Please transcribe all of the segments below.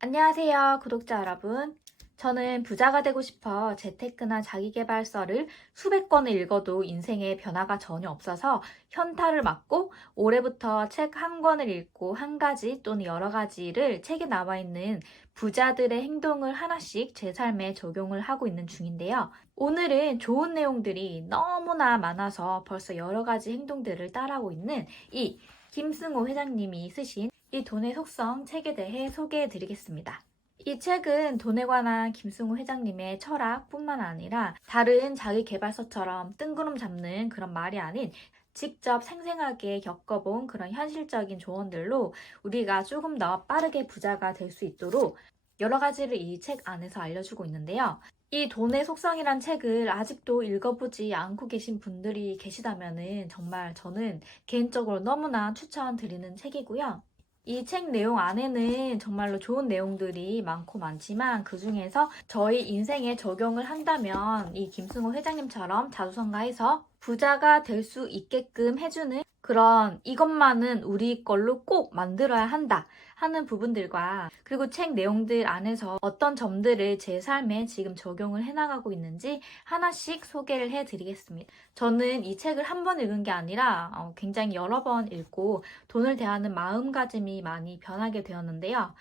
안녕하세요, 구독자 여러분. 저는 부자가 되고 싶어 재테크나 자기계발서를 수백 권을 읽어도 인생에 변화가 전혀 없어서 현타를 맞고 올해부터 책 한 권을 읽고 한 가지 또는 여러 가지를 책에 나와 있는 부자들의 행동을 하나씩 제 삶에 적용을 하고 있는 중인데요. 오늘은 좋은 내용들이 너무나 많아서 벌써 여러 가지 행동들을 따라하고 있는 이 김승호 회장님이 쓰신 이 돈의 속성 책에 대해 소개해 드리겠습니다. 이 책은 돈에 관한 김승우 회장님의 철학뿐만 아니라 다른 자기계발서처럼 뜬구름 잡는 그런 말이 아닌 직접 생생하게 겪어본 그런 현실적인 조언들로 우리가 조금 더 빠르게 부자가 될 수 있도록 여러 가지를 이 책 안에서 알려주고 있는데요. 이 돈의 속성이란 책을 아직도 읽어보지 않고 계신 분들이 계시다면은 정말 저는 개인적으로 너무나 추천드리는 책이고요. 이 책 내용 안에는 정말로 좋은 내용들이 많고 많지만 그 중에서 저희 인생에 적용을 한다면 이 김승호 회장님처럼 자수성가해서 부자가 될 수 있게끔 해주는 그런 이것만은 우리 걸로 꼭 만들어야 한다 하는 부분들과 그리고 책 내용들 안에서 어떤 점들을 제 삶에 지금 적용을 해나가고 있는지 하나씩 소개를 해드리겠습니다. 저는 이 책을 한 번 읽은 게 아니라 굉장히 여러 번 읽고 돈을 대하는 마음가짐이 많이 변하게 되었는데요.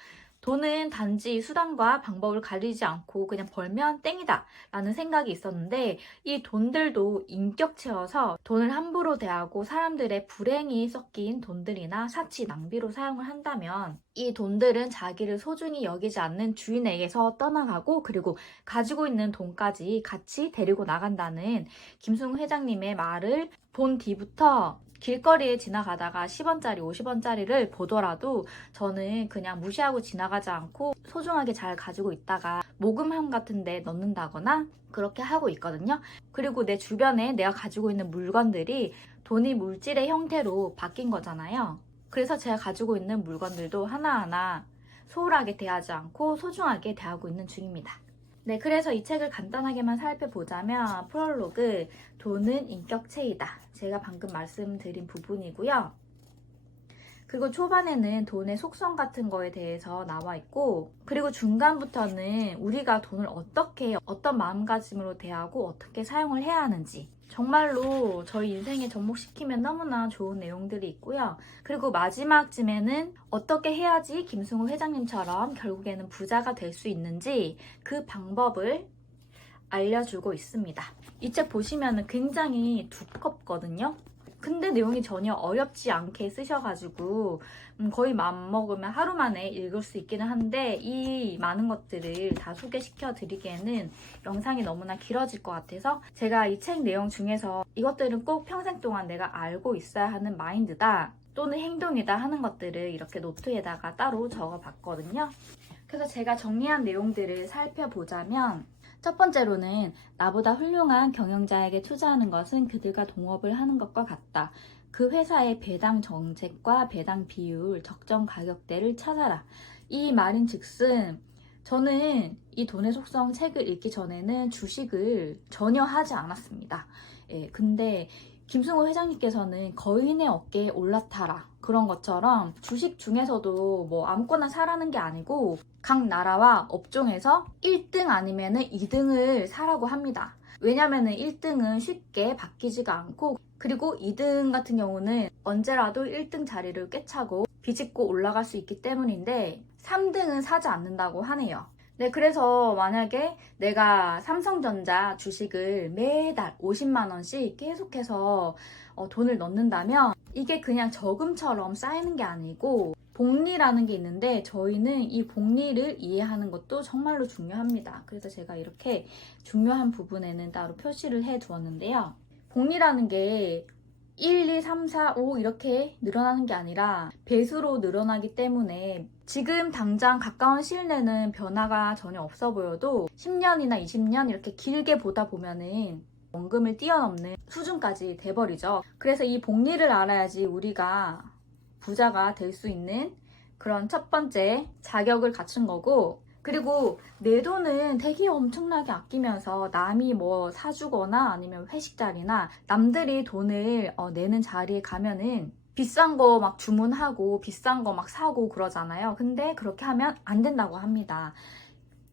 돈은 단지 수단과 방법을 가리지 않고 그냥 벌면 땡이다 라는 생각이 있었는데 이 돈들도 인격체여서 돈을 함부로 대하고 사람들의 불행이 섞인 돈들이나 사치 낭비로 사용을 한다면 이 돈들은 자기를 소중히 여기지 않는 주인에게서 떠나가고 그리고 가지고 있는 돈까지 같이 데리고 나간다는 김승우 회장님의 말을 본 뒤부터 길거리에 지나가다가 10원짜리, 50원짜리를 보더라도 저는 그냥 무시하고 지나가지 않고 소중하게 잘 가지고 있다가 모금함 같은 데 넣는다거나 그렇게 하고 있거든요. 그리고 내 주변에 내가 가지고 있는 물건들이 돈이 물질의 형태로 바뀐 거잖아요. 그래서 제가 가지고 있는 물건들도 하나하나 소홀하게 대하지 않고 소중하게 대하고 있는 중입니다. 네, 그래서 이 책을 간단하게만 살펴보자면 프롤로그, 돈은 인격체이다. 제가 방금 말씀드린 부분이고요. 그리고 초반에는 돈의 속성 같은 거에 대해서 나와 있고 그리고 중간부터는 우리가 돈을 어떻게 어떤 마음가짐으로 대하고 어떻게 사용을 해야 하는지 정말로 저희 인생에 접목시키면 너무나 좋은 내용들이 있고요. 그리고 마지막쯤에는 어떻게 해야지 김승우 회장님처럼 결국에는 부자가 될 수 있는지 그 방법을 알려주고 있습니다. 이 책 보시면 굉장히 두껍거든요. 근데 내용이 전혀 어렵지 않게 쓰셔가지고 거의 맘먹으면 하루 만에 읽을 수 있기는 한데 이 많은 것들을 다 소개시켜 드리기에는 영상이 너무나 길어질 것 같아서 제가 이 책 내용 중에서 이것들은 꼭 평생 동안 내가 알고 있어야 하는 마인드다 또는 행동이다 하는 것들을 이렇게 노트에다가 따로 적어봤거든요. 그래서 제가 정리한 내용들을 살펴보자면 첫 번째로는 나보다 훌륭한 경영자에게 투자하는 것은 그들과 동업을 하는 것과 같다. 그 회사의 배당 정책과 배당 비율, 적정 가격대를 찾아라. 이 말인즉슨 저는 이 돈의 속성 책을 읽기 전에는 주식을 전혀 하지 않았습니다. 예, 근데 김승호 회장님께서는 거인의 어깨에 올라타라 그런 것처럼 주식 중에서도 뭐 아무거나 사라는 게 아니고 각 나라와 업종에서 1등 아니면은 2등을 사라고 합니다. 왜냐면은 1등은 쉽게 바뀌지가 않고 그리고 2등 같은 경우는 언제라도 1등 자리를 꿰차고 비집고 올라갈 수 있기 때문인데 3등은 사지 않는다고 하네요. 네, 그래서 만약에 내가 삼성전자 주식을 매달 50만 원씩 계속해서 돈을 넣는다면 이게 그냥 저금처럼 쌓이는 게 아니고 복리라는 게 있는데 저희는 이 복리를 이해하는 것도 정말로 중요합니다. 그래서 제가 이렇게 중요한 부분에는 따로 표시를 해 두었는데요. 복리라는 게 1, 2, 3, 4, 5 이렇게 늘어나는 게 아니라 배수로 늘어나기 때문에 지금 당장 가까운 시일 내는 변화가 전혀 없어 보여도 10년이나 20년 이렇게 길게 보다 보면은 원금을 뛰어넘는 수준까지 돼버리죠. 그래서 이 복리를 알아야지 우리가 부자가 될 수 있는 그런 첫 번째 자격을 갖춘 거고 그리고 내 돈은 되게 엄청나게 아끼면서 남이 뭐 사주거나 아니면 회식 자리나 남들이 돈을 내는 자리에 가면은 비싼 거 막 주문하고 비싼 거 막 사고 그러잖아요. 근데 그렇게 하면 안 된다고 합니다.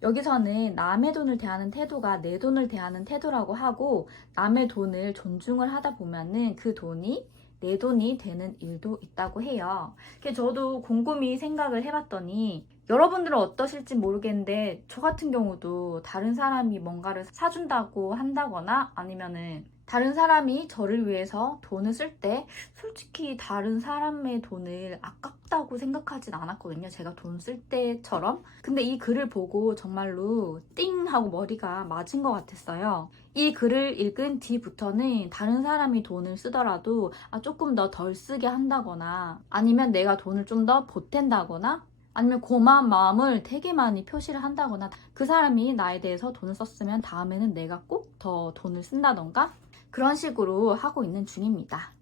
여기서는 남의 돈을 대하는 태도가 내 돈을 대하는 태도라고 하고, 남의 돈을 존중을 하다 보면은 그 돈이 내 돈이 되는 일도 있다고 해요. 그래서 저도 곰곰이 생각을 해봤더니, 여러분들은 어떠실지 모르겠는데 저 같은 경우도 다른 사람이 뭔가를 사준다고 한다거나 아니면은 다른 사람이 저를 위해서 돈을 쓸 때 솔직히 다른 사람의 돈을 아깝다고 생각하진 않았거든요. 제가 돈 쓸 때처럼. 근데 이 글을 보고 정말로 띵 하고 머리가 맞은 것 같았어요. 이 글을 읽은 뒤부터는 다른 사람이 돈을 쓰더라도 조금 더 덜 쓰게 한다거나 아니면 내가 돈을 좀 더 보탠다거나 아니면 고마운 마음을 되게 많이 표시를 한다거나, 그 사람이 나에 대해서 돈을 썼으면 다음에는 내가 꼭 더 돈을 쓴다던가 그런 식으로 하고 있는 중입니다.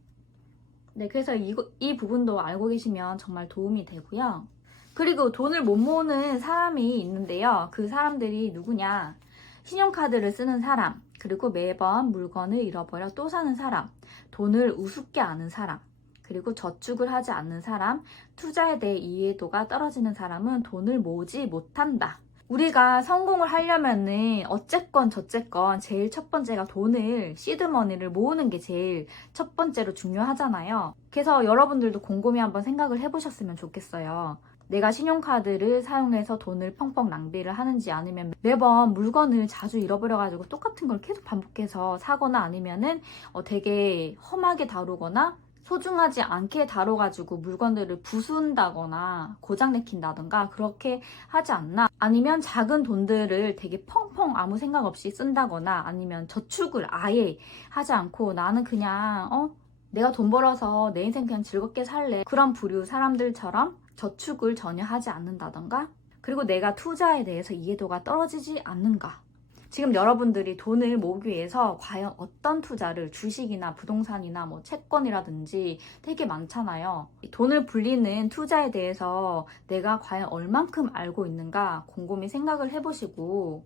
네, 그래서 이 부분도 알고 계시면 정말 도움이 되고요. 그리고 돈을 못 모으는 사람이 있는데요. 그 사람들이 누구냐? 신용카드를 쓰는 사람, 그리고 매번 물건을 잃어버려 또 사는 사람, 돈을 우습게 아는 사람, 그리고 저축을 하지 않는 사람, 투자에 대해 이해도가 떨어지는 사람은 돈을 모으지 못한다. 우리가 성공을 하려면은 어쨌건 저쨌건 제일 첫 번째가 돈을, 시드머니를 모으는 게 제일 첫 번째로 중요하잖아요. 그래서 여러분들도 곰곰이 한번 생각을 해보셨으면 좋겠어요. 내가 신용카드를 사용해서 돈을 펑펑 낭비를 하는지, 아니면 매번 물건을 자주 잃어버려가지고 똑같은 걸 계속 반복해서 사거나, 아니면은 되게 험하게 다루거나 소중하지 않게 다뤄가지고 물건들을 부순다거나 고장내킨다던가 그렇게 하지 않나? 아니면 작은 돈들을 되게 펑펑 아무 생각 없이 쓴다거나, 아니면 저축을 아예 하지 않고 나는 그냥 내가 돈 벌어서 내 인생 그냥 즐겁게 살래, 그런 부류 사람들처럼 저축을 전혀 하지 않는다던가, 그리고 내가 투자에 대해서 이해도가 떨어지지 않는가. 지금 여러분들이 돈을 모으기 위해서 과연 어떤 투자를, 주식이나 부동산이나 뭐 채권이라든지 되게 많잖아요. 돈을 불리는 투자에 대해서 내가 과연 얼만큼 알고 있는가 곰곰이 생각을 해보시고,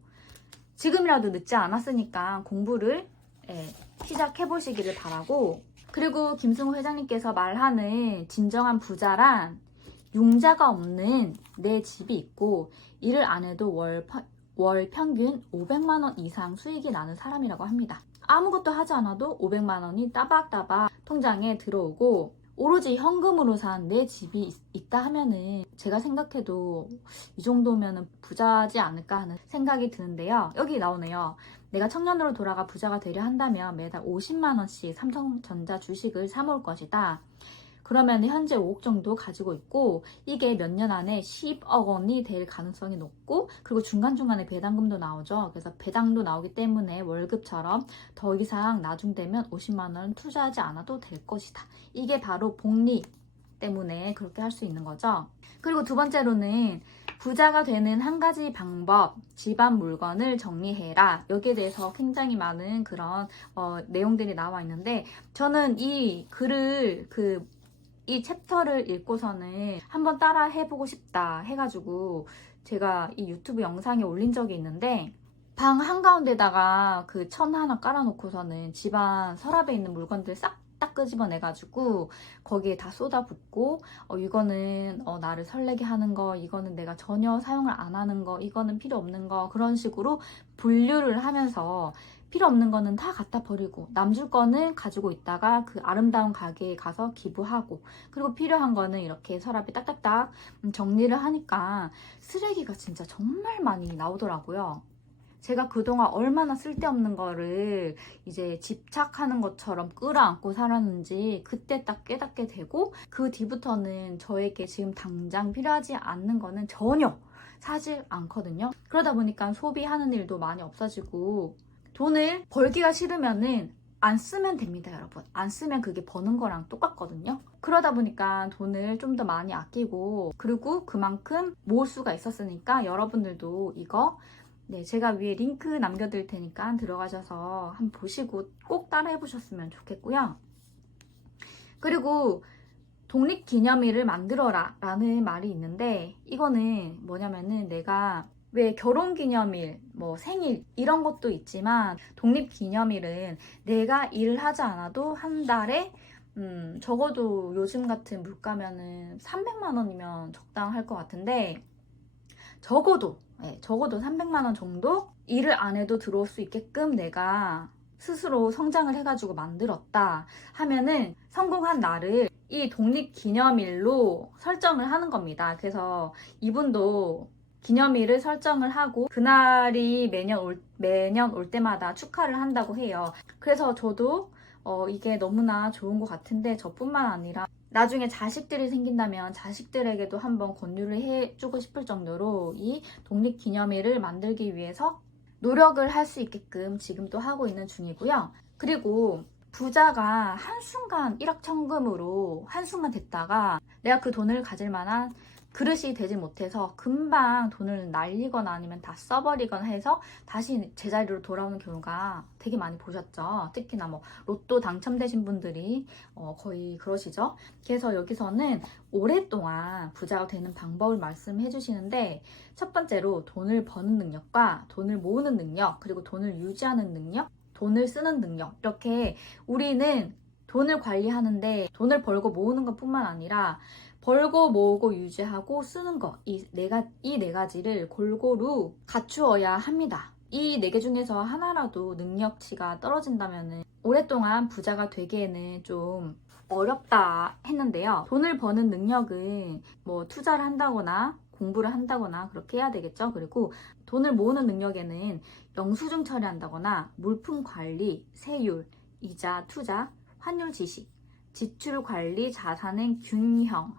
지금이라도 늦지 않았으니까 공부를 시작해보시기를 바라고, 그리고 김승호 회장님께서 말하는 진정한 부자란 융자가 없는 내 집이 있고 일을 안 해도 월 평균 500만 원 이상 수익이 나는 사람이라고 합니다. 아무것도 하지 않아도 500만 원이 따박따박 통장에 들어오고 오로지 현금으로 산 내 집이 있다 하면은 제가 생각해도 이 정도면은 부자지 않을까 하는 생각이 드는데요. 여기 나오네요. 내가 청년으로 돌아가 부자가 되려 한다면 매달 50만 원씩 삼성전자 주식을 사모을 것이다. 그러면 현재 5억 정도 가지고 있고 이게 몇 년 안에 10억 원이 될 가능성이 높고, 그리고 중간중간에 배당금도 나오죠. 그래서 배당도 나오기 때문에 월급처럼 더 이상 나중 되면 50만 원 투자하지 않아도 될 것이다. 이게 바로 복리 때문에 그렇게 할 수 있는 거죠. 그리고 두 번째로는 부자가 되는 한 가지 방법, 집안 물건을 정리해라. 여기에 대해서 굉장히 많은 그런 내용들이 나와 있는데, 저는 이 글을 이 챕터를 읽고서는 한번 따라 해보고 싶다 해가지고 제가 이 유튜브 영상에 올린 적이 있는데, 방 한가운데다가 그 천 하나 깔아놓고서는 집안 서랍에 있는 물건들 싹 딱 끄집어내가지고 거기에 다 쏟아붓고, 이거는 나를 설레게 하는 거, 이거는 내가 전혀 사용을 안 하는 거, 이거는 필요 없는 거, 그런 식으로 분류를 하면서 필요 없는 거는 다 갖다 버리고 남줄 거는 가지고 있다가 그 아름다운 가게에 가서 기부하고, 그리고 필요한 거는 이렇게 서랍에 딱딱딱 정리를 하니까 쓰레기가 진짜 정말 많이 나오더라고요. 제가 그동안 얼마나 쓸데없는 거를 이제 집착하는 것처럼 끌어안고 살았는지 그때 딱 깨닫게 되고, 그 뒤부터는 저에게 지금 당장 필요하지 않는 거는 전혀 사지 않거든요. 그러다 보니까 소비하는 일도 많이 없어지고, 돈을 벌기가 싫으면은 안 쓰면 됩니다, 여러분. 안 쓰면 그게 버는 거랑 똑같거든요. 그러다 보니까 돈을 좀 더 많이 아끼고, 그리고 그만큼 모을 수가 있었으니까 여러분들도 이거 제가 위에 링크 남겨드릴 테니까 들어가셔서 한번 보시고 꼭 따라 해보셨으면 좋겠고요. 그리고 독립기념일을 만들어라 라는 말이 있는데, 이거는 뭐냐면은 내가 왜 결혼기념일, 뭐 생일 이런 것도 있지만 독립기념일은 내가 일을 하지 않아도 한 달에 적어도 요즘 같은 물가면은 300만 원이면 적당할 것 같은데, 적어도 300만 원 정도 일을 안 해도 들어올 수 있게끔 내가 스스로 성장을 해가지고 만들었다 하면은 성공한 날을 이 독립기념일로 설정을 하는 겁니다. 그래서 이분도 기념일을 설정을 하고 그날이 매년 올 때마다 축하를 한다고 해요. 그래서 저도 이게 너무나 좋은 것 같은데, 저뿐만 아니라 나중에 자식들이 생긴다면 자식들에게도 한번 권유를 해주고 싶을 정도로 이 독립기념일을 만들기 위해서 노력을 할 수 있게끔 지금도 하고 있는 중이고요. 그리고 부자가 한순간 일확천금으로 한순간 됐다가 내가 그 돈을 가질 만한 그릇이 되지 못해서 금방 돈을 날리거나 아니면 다 써버리거나 해서 다시 제자리로 돌아오는 경우가 되게 많이 보셨죠. 특히나 뭐 로또 당첨되신 분들이 거의 그러시죠. 그래서 여기서는 오랫동안 부자가 되는 방법을 말씀해 주시는데, 첫 번째로 돈을 버는 능력과 돈을 모으는 능력, 그리고 돈을 유지하는 능력, 돈을 쓰는 능력, 이렇게 우리는 돈을 관리하는데 돈을 벌고 모으는 것뿐만 아니라 벌고 모으고 유지하고 쓰는 것, 이 네 가지를 골고루 갖추어야 합니다. 이 네 개 중에서 하나라도 능력치가 떨어진다면 오랫동안 부자가 되기에는 좀 어렵다 했는데요. 돈을 버는 능력은 뭐 투자를 한다거나 공부를 한다거나 그렇게 해야 되겠죠. 그리고 돈을 모으는 능력에는 영수증 처리한다거나 물품 관리, 세율, 이자, 투자, 환율 지식, 지출 관리, 자산의 균형.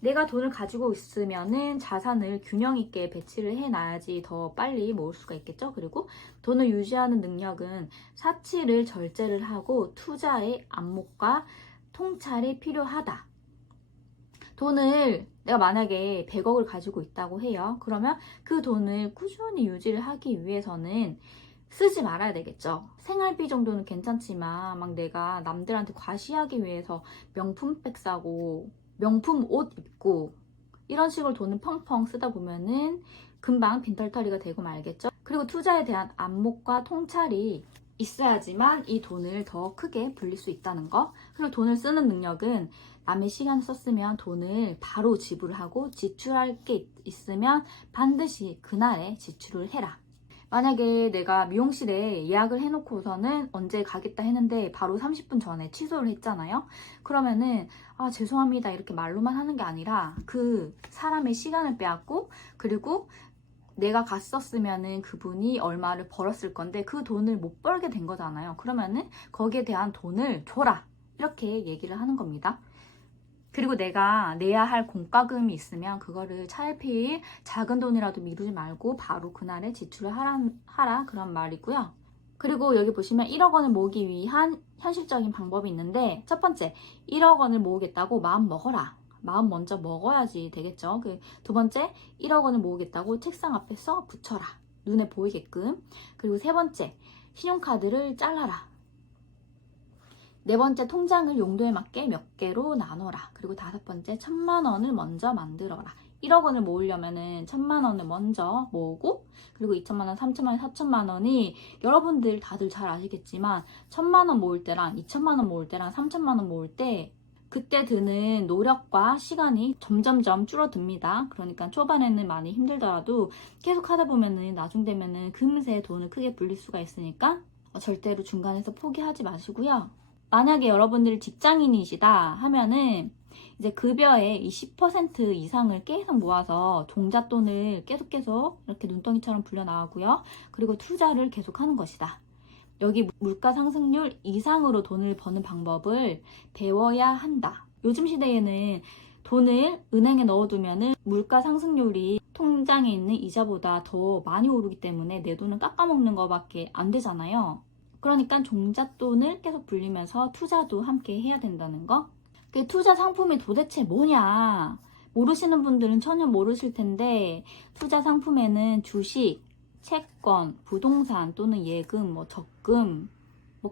내가 돈을 가지고 있으면은 자산을 균형 있게 배치를 해놔야지 더 빨리 모을 수가 있겠죠. 그리고 돈을 유지하는 능력은 사치를 절제를 하고 투자의 안목과 통찰이 필요하다. 돈을 내가 만약에 100억을 가지고 있다고 해요. 그러면 그 돈을 꾸준히 유지를 하기 위해서는 쓰지 말아야 되겠죠. 생활비 정도는 괜찮지만 막 내가 남들한테 과시하기 위해서 명품백 사고 명품 옷 입고 이런 식으로 돈을 펑펑 쓰다 보면은 금방 빈털터리가 되고 말겠죠. 그리고 투자에 대한 안목과 통찰이 있어야지만 이 돈을 더 크게 불릴 수 있다는 거. 그리고 돈을 쓰는 능력은 남의 시간을 썼으면 돈을 바로 지불하고 지출할 게 있으면 반드시 그날에 지출을 해라. 만약에 내가 미용실에 예약을 해놓고서는 언제 가겠다 했는데 바로 30분 전에 취소를 했잖아요. 그러면은 죄송합니다 이렇게 말로만 하는 게 아니라 그 사람의 시간을 빼앗고, 그리고 내가 갔었으면은 그분이 얼마를 벌었을 건데 그 돈을 못 벌게 된 거잖아요. 그러면은 거기에 대한 돈을 줘라 이렇게 얘기를 하는 겁니다. 그리고 내가 내야 할 공과금이 있으면 그거를 차일피일 작은 돈이라도 미루지 말고 바로 그날에 지출을 하라 그런 말이고요. 그리고 여기 보시면 1억 원을 모으기 위한 현실적인 방법이 있는데, 첫 번째, 1억 원을 모으겠다고 마음 먹어라. 마음 먼저 먹어야지 되겠죠. 두 번째, 1억 원을 모으겠다고 책상 앞에 써 붙여라. 눈에 보이게끔. 그리고 세 번째, 신용카드를 잘라라. 네 번째, 통장을 용도에 맞게 몇 개로 나눠라. 그리고 다섯 번째, 1,000만 원을 먼저 만들어라. 1억 원을 모으려면은 1,000만 원을 먼저 모으고, 그리고 2,000만 원, 3,000만 원, 4,000만 원이 여러분들 다들 잘 아시겠지만 1,000만 원 모을 때랑 2,000만 원 모을 때랑 3,000만 원 모을 때 그때 드는 노력과 시간이 점점점 줄어듭니다. 그러니까 초반에는 많이 힘들더라도 계속 하다 보면은 나중 되면은 금세 돈을 크게 불릴 수가 있으니까 절대로 중간에서 포기하지 마시고요. 만약에 여러분들이 직장인이시다 하면은 이제 급여의 20% 이상을 계속 모아서 종잣돈을 계속 이렇게 눈덩이처럼 불려 나가고요. 그리고 투자를 계속 하는 것이다. 여기 물가 상승률 이상으로 돈을 버는 방법을 배워야 한다. 요즘 시대에는 돈을 은행에 넣어두면은 물가 상승률이 통장에 있는 이자보다 더 많이 오르기 때문에 내 돈을 깎아먹는 것밖에 안 되잖아요. 그러니까 종잣돈을 계속 불리면서 투자도 함께 해야 된다는 거. 그 투자 상품이 도대체 뭐냐? 모르시는 분들은 전혀 모르실 텐데, 투자 상품에는 주식, 채권, 부동산 또는 예금, 적금,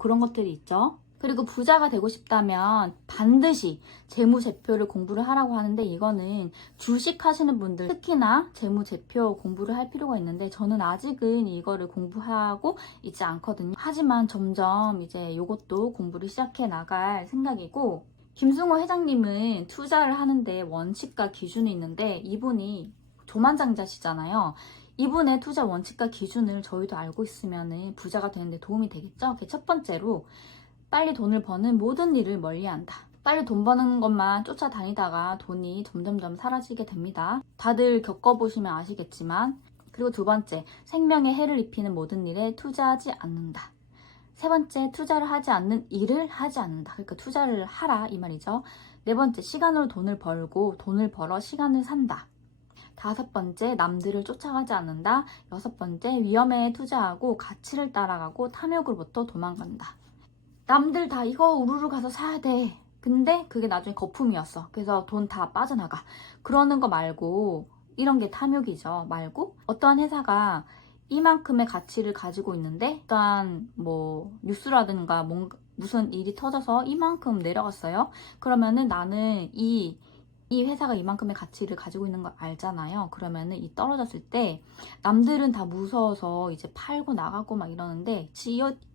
그런 것들이 있죠. 그리고 부자가 되고 싶다면 반드시 재무제표를 공부를 하라고 하는데, 이거는 주식 하시는 분들 특히나 재무제표 공부를 할 필요가 있는데, 저는 아직은 이거를 공부하고 있지 않거든요. 하지만 점점 이제 이것도 공부를 시작해 나갈 생각이고, 김승호 회장님은 투자를 하는데 원칙과 기준이 있는데, 이분이 조만장자시잖아요. 이분의 투자 원칙과 기준을 저희도 알고 있으면 부자가 되는데 도움이 되겠죠? 첫 번째로, 빨리 돈을 버는 모든 일을 멀리한다. 빨리 돈 버는 것만 쫓아다니다가 돈이 점점점 사라지게 됩니다. 다들 겪어보시면 아시겠지만. 그리고 두 번째, 생명에 해를 입히는 모든 일에 투자하지 않는다. 세 번째, 투자를 하지 않는 일을 하지 않는다. 그러니까 투자를 하라 이 말이죠. 네 번째, 시간으로 돈을 벌고 돈을 벌어 시간을 산다. 다섯 번째, 남들을 쫓아가지 않는다. 여섯 번째, 위험에 투자하고 가치를 따라가고 탐욕으로부터 도망간다. 남들 다 이거 우르르 가서 사야 돼. 근데 그게 나중에 거품이었어. 그래서 돈 다 빠져나가. 그러는 거 말고, 이런 게 탐욕이죠. 말고 어떠한 회사가 이만큼의 가치를 가지고 있는데, 일단 뭐 뉴스라든가 뭔가 무슨 일이 터져서 이만큼 내려갔어요. 그러면은 나는 이 회사가 이만큼의 가치를 가지고 있는 걸 알잖아요. 그러면은 이 떨어졌을 때 남들은 다 무서워서 이제 팔고 나가고 막 이러는데,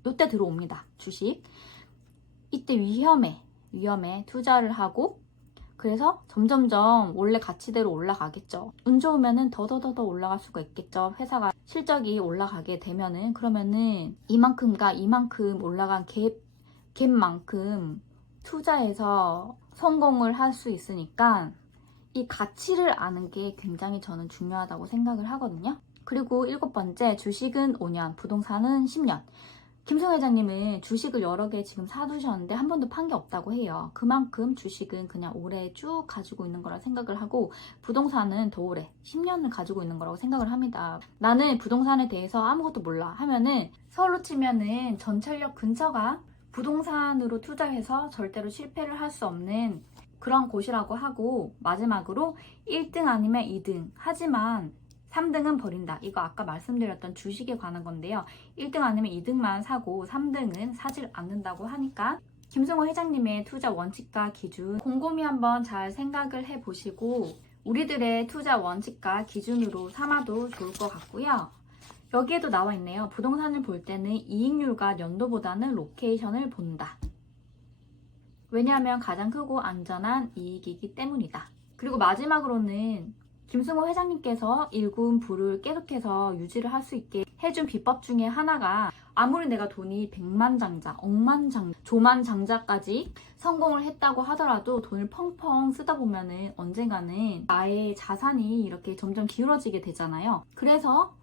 요때 들어옵니다. 주식. 이때 위험해 투자를 하고, 그래서 점점점 원래 가치대로 올라가겠죠. 운 좋으면은 더더더 올라갈 수가 있겠죠. 회사가 실적이 올라가게 되면은. 그러면은 이만큼과 이만큼 올라간 갭만큼 투자해서 성공을 할 수 있으니까, 이 가치를 아는 게 굉장히 저는 중요하다고 생각을 하거든요. 그리고 일곱 번째, 주식은 5년, 부동산은 10년. 김승호 회장님은 주식을 여러 개 지금 사두셨는데 한 번도 판 게 없다고 해요. 그만큼 주식은 그냥 오래 쭉 가지고 있는 거라 생각을 하고, 부동산은 더 오래 10년을 가지고 있는 거라고 생각을 합니다. 나는 부동산에 대해서 아무것도 몰라 하면은, 서울로 치면은 전철역 근처가 부동산으로 투자해서 절대로 실패를 할 수 없는 그런 곳이라고 하고, 마지막으로 1등 아니면 2등, 하지만 3등은 버린다. 이거 아까 말씀드렸던 주식에 관한 건데요. 1등 아니면 2등만 사고 3등은 사질 않는다고 하니까, 김승호 회장님의 투자 원칙과 기준 곰곰이 한번 잘 생각을 해보시고 우리들의 투자 원칙과 기준으로 삼아도 좋을 것 같고요. 여기에도 나와 있네요. 부동산을 볼 때는 이익률과 연도보다는 로케이션을 본다. 왜냐하면 가장 크고 안전한 이익이기 때문이다. 그리고 마지막으로는 김승호 회장님께서 일군 부를 계속해서 유지를 할 수 있게 해준 비법 중에 하나가, 아무리 내가 돈이 백만장자, 억만장자, 조만장자까지 성공을 했다고 하더라도 돈을 펑펑 쓰다 보면은 언젠가는 나의 자산이 이렇게 점점 기울어지게 되잖아요. 그래서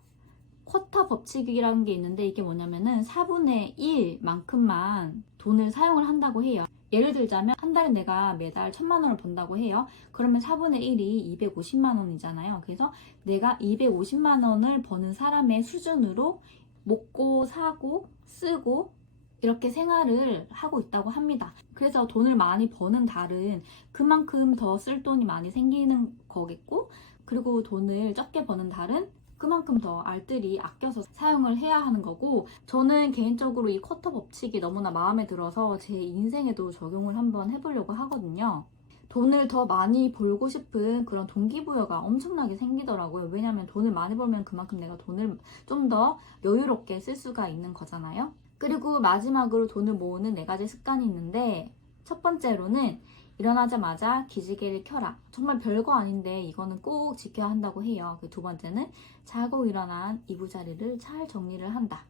쿼터 법칙이라는 게 있는데, 이게 뭐냐면은 4분의 1만큼만 돈을 사용을 한다고 해요. 예를 들자면 한 달에 내가 매달 1,000만 원을 번다고 해요. 그러면 4분의 1이 250만 원이잖아요. 그래서 내가 250만 원을 버는 사람의 수준으로 먹고 사고 쓰고 이렇게 생활을 하고 있다고 합니다. 그래서 돈을 많이 버는 달은 그만큼 더 쓸 돈이 많이 생기는 거겠고, 그리고 돈을 적게 버는 달은 그만큼 더 알뜰히 아껴서 사용을 해야 하는 거고, 저는 개인적으로 이 쿼터 법칙이 너무나 마음에 들어서 제 인생에도 적용을 한번 해보려고 하거든요. 돈을 더 많이 벌고 싶은 그런 동기부여가 엄청나게 생기더라고요. 왜냐하면 돈을 많이 벌면 그만큼 내가 돈을 좀 더 여유롭게 쓸 수가 있는 거잖아요. 그리고 마지막으로 돈을 모으는 4가지 습관이 있는데, 첫 번째로는 일어나자마자 기지개를 켜라. 정말 별거 아닌데 이거는 꼭 지켜야 한다고 해요. 두 번째는 자고 일어난 이부자리를 잘 정리를 한다.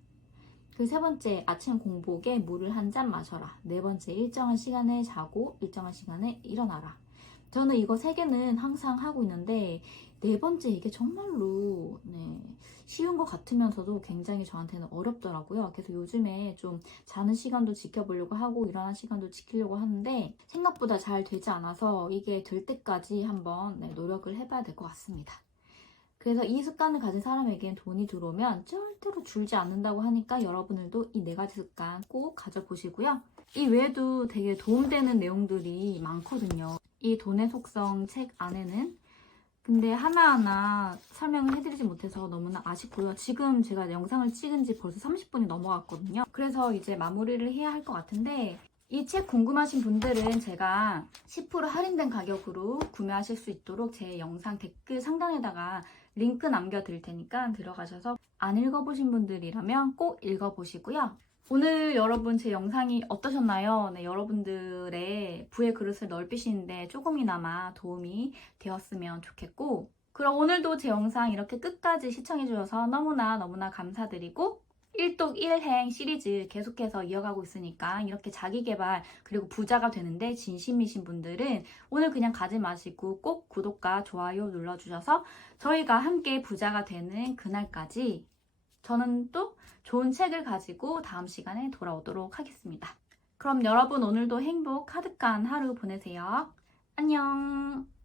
세 번째, 아침 공복에 물을 한 잔 마셔라. 네 번째, 일정한 시간에 자고 일정한 시간에 일어나라. 저는 이거 3개는 항상 하고 있는데, 네 번째 이게 정말로 쉬운 것 같으면서도 굉장히 저한테는 어렵더라고요. 그래서 요즘에 좀 자는 시간도 지켜보려고 하고 일어나는 시간도 지키려고 하는데, 생각보다 잘 되지 않아서 이게 될 때까지 한번 노력을 해봐야 될 것 같습니다. 그래서 이 습관을 가진 사람에겐 돈이 들어오면 절대로 줄지 않는다고 하니까, 여러분들도 이 4가지 습관 꼭 가져보시고요. 이 외에도 되게 도움되는 내용들이 많거든요. 이 돈의 속성 책 안에는. 근데 하나하나 설명을 해드리지 못해서 너무나 아쉽고요. 지금 제가 영상을 찍은 지 벌써 30분이 넘어갔거든요. 그래서 이제 마무리를 해야 할 것 같은데, 이 책 궁금하신 분들은 제가 10% 할인된 가격으로 구매하실 수 있도록 제 영상 댓글 상단에다가 링크 남겨드릴 테니까 들어가셔서 안 읽어보신 분들이라면 꼭 읽어보시고요. 오늘 여러분 제 영상이 어떠셨나요? 네, 여러분들의 부의 그릇을 넓히시는데 조금이나마 도움이 되었으면 좋겠고, 그럼 오늘도 제 영상 이렇게 끝까지 시청해주셔서 너무나 감사드리고, 1독 1행 시리즈 계속해서 이어가고 있으니까 이렇게 자기계발 그리고 부자가 되는데 진심이신 분들은 오늘 그냥 가지 마시고 꼭 구독과 좋아요 눌러주셔서 저희가 함께 부자가 되는 그날까지 저는 또 좋은 책을 가지고 다음 시간에 돌아오도록 하겠습니다. 그럼 여러분 오늘도 행복 가득한 하루 보내세요. 안녕.